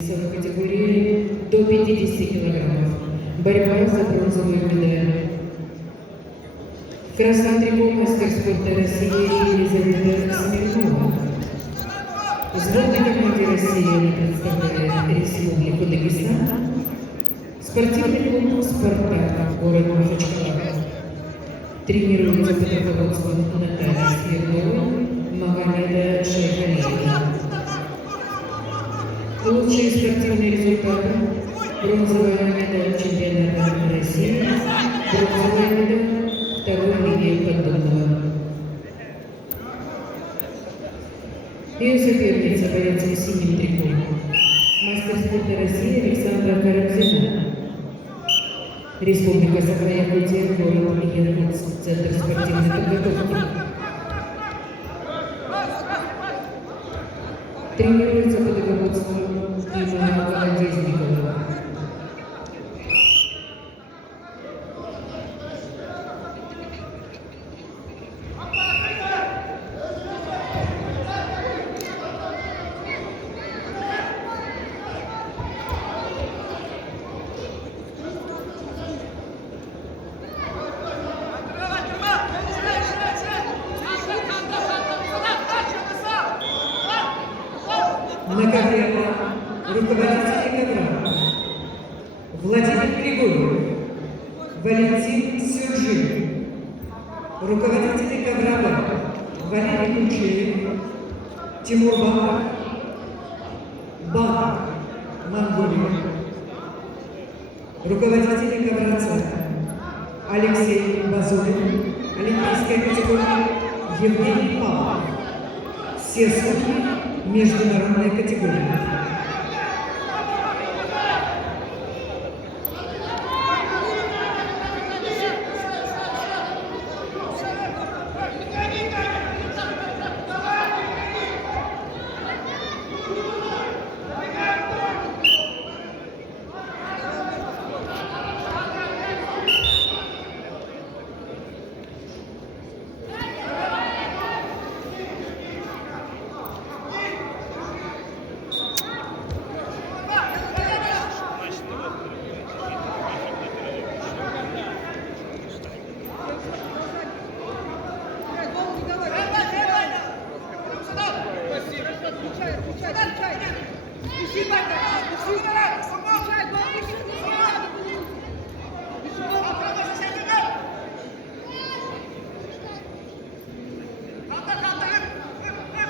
весовой категории до 50 килограммов. Борьба за бронзовую медаль. В красном трико мастер спорта России Елизавета Смирнова. В сборной команде России представляет Республику Дагестан. Спортивный клуб «Спартак», город Махачкала. Тренируется под руководством Натальи Смирновой, Магомеда Шайхалиева. Лучшие спортивные результаты: бронзовая медаль чемпионата России, бронзовая медаль второй линии подобного. Ее соперница боец в синем трико. Мастер спорта России Александра Карамзина. Республика Саха-Якутия, город Иркутск, Центр спортивной подготовки. Тренируется под руководством Ивана Колодезникова. На ковре руководитель ковра Владимир Григорьев, Валентин Сюржин. Руководители ковра Валерий Кучеев, Тимур Бак, Монголия. Руководители ковра Алексей Базулин, олимпийская категория Евгений Павлов. Все сутки международная категория.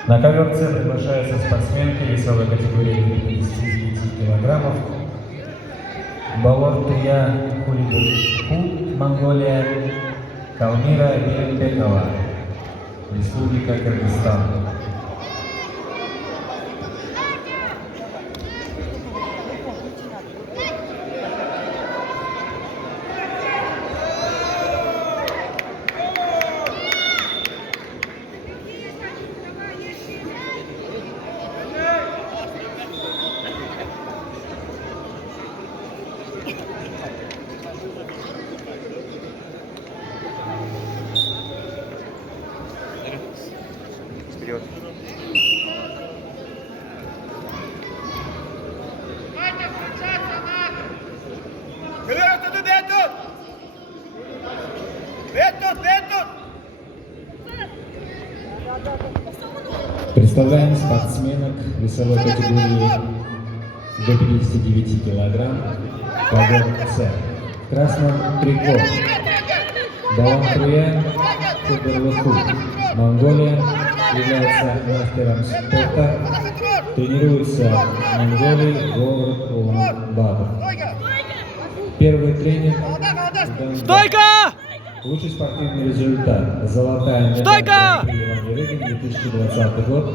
На ковер С приглашаются спортсменки весовой категории до 59 килограммов. Балортия Хулибурху, Монголия, Калмира Бекова, Республика Кыргызстан. Вперед. Представляем спортсменок весовой категории до 59 килограмм, ковер С. В красном трико Балантруя Хуберлуху, Монголия, является мастером спорта, тренируется в Монголии, город Улан-Батор. Первый тренер. Стойка! Лучший спортивный результат. Золотая медаль при Рыгин 2020 год.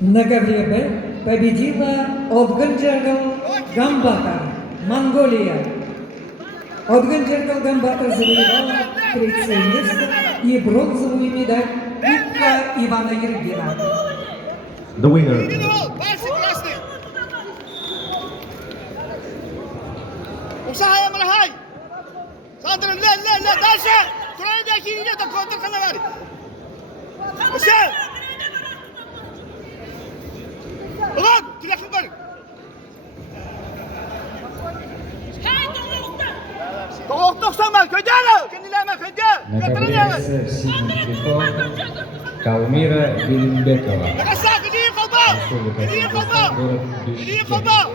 На ковре Б победила Отгонджергал Гамбатар, Монголия. Отгонджергал Гамбатар завоевала третье место и бронзовую медаль Кубка Ивана Ергина. The winner. Усахая Марахай! Сандра, дальше! Турайдяки идет, контр канавари! Все! Устама, Кадяна! Кандилама, Кадя! На ковре Катаринова! в синем трико Калмира Белимбекова. Нагаса, Кадир Колба! Республика Кадир Казахстан, Колба! город Кадир Бишкек. Колба!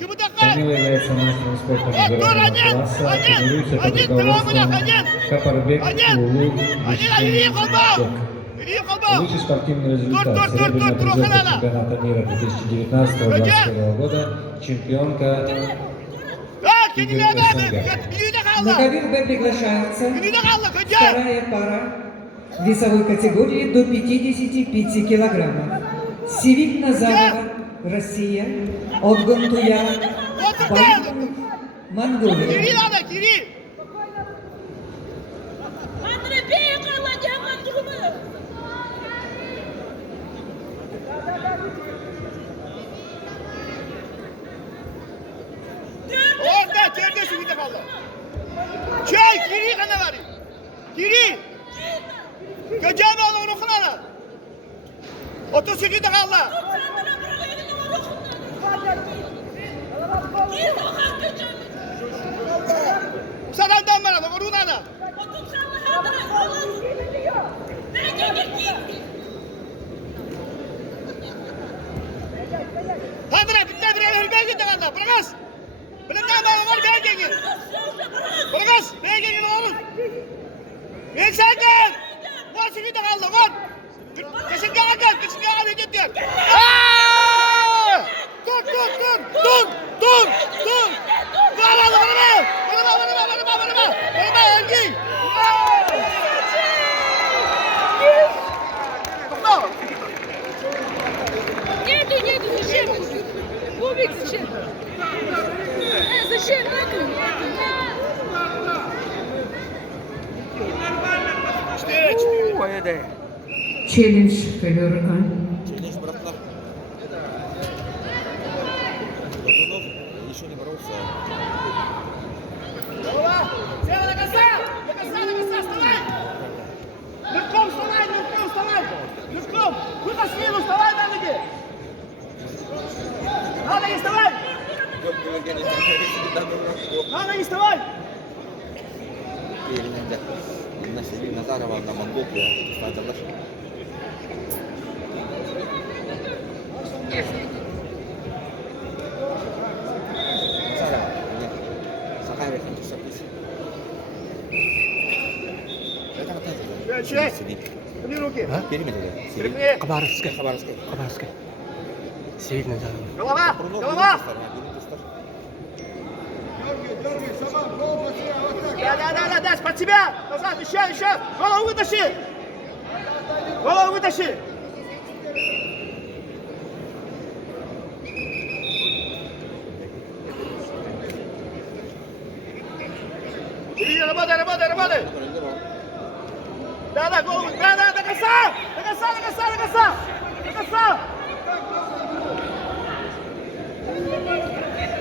Кибутака! Камила является мастером спорта Один, международного класса, один, тренируется под один, руководством один, Капарбек один, Улу Кадир Колба! Кадир Колба! Лучший спортивный результат. Тур, Серебряная тур, призерка Ханана. чемпионата мира 2019-2021 года, чемпионка Да, Кадилама! На ковер Б приглашается Кадилама, Кадя! вторая пара весовой категории до 55 килограммов. Севиль Назарова, Россия, Отгон Туя, Баку, Монголия. Кирилл надо, Кирилл! Orada terde şu bir de kaldı. Çek, Kiri kana var. Kiri. Gecemi al onu kılana. 38 de kaldı. Sarandan bana da koruna da. Hadi bitti bir hırmaya gitti kaldı. Bırakız. Bırakın bana var ben gelin. Bırakız. Ben gelin oğlum. Ben senden. Bu aşırı da kaldı var. Kesin kaldı. Kesin kaldı gitti. Dur. Dur. Bana Ergin. Нету, зачем? Кубик зачем? Зачем? Челлендж ковер А. Годунов еще не боролся. Голова! Села на коса! На коса, вставай! Легком вставай! Легком! Вы по спину, вставай на ноги! Надо не вставай! Надо не вставай! На себе Назарова, на Монголку, стать Аллаш. Назарова, Сахаров, Сапис. Это вот это. Чек! Сидит. Вни руки! Периметр. Припни! Хабаровская. Хабаровская. Северная зона. Голова! Да, под себя! Назад, еще! Голову вытащи! Иди, работай! Да, голову! Да, до конца!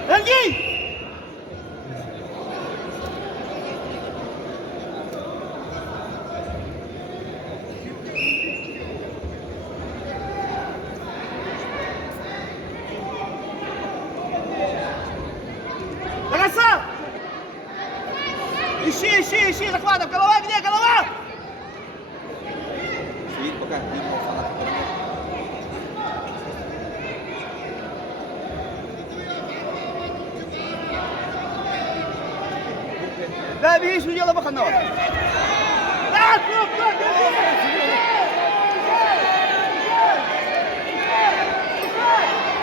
Эргин! До конца! Ищи, захватом! Голова где? Голова! Сидит пока, видимо, фанат. Да, видишь, видела Баханова. Да,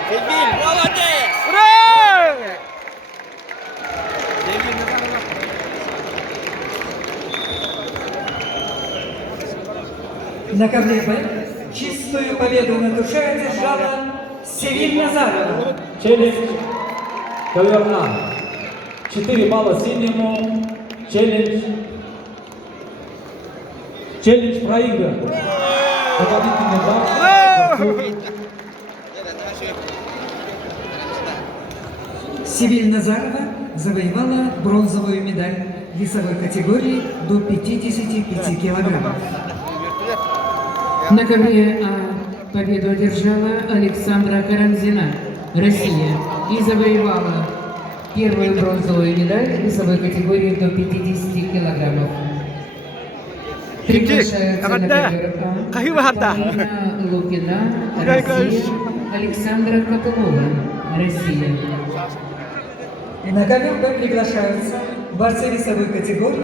Сидит, молодец! Ура! На ковре Б чистую победу на душе одержала Севиль Назарова. Челлендж ковер А. 4 балла синему. Челлендж проигран. Победительный бал. Севиль Назарова завоевала бронзовую медаль весовой категории до 55 килограммов. На ковре А победу одержала Александра Карамзина, Россия, и завоевала Первую бронзовую медаль в весовой категории до 50 килограммов. Приглашаются на ковер Полина Лукина, Россия, Александра Копылова, Россия. И на ковер Б приглашаются борцы весовой категории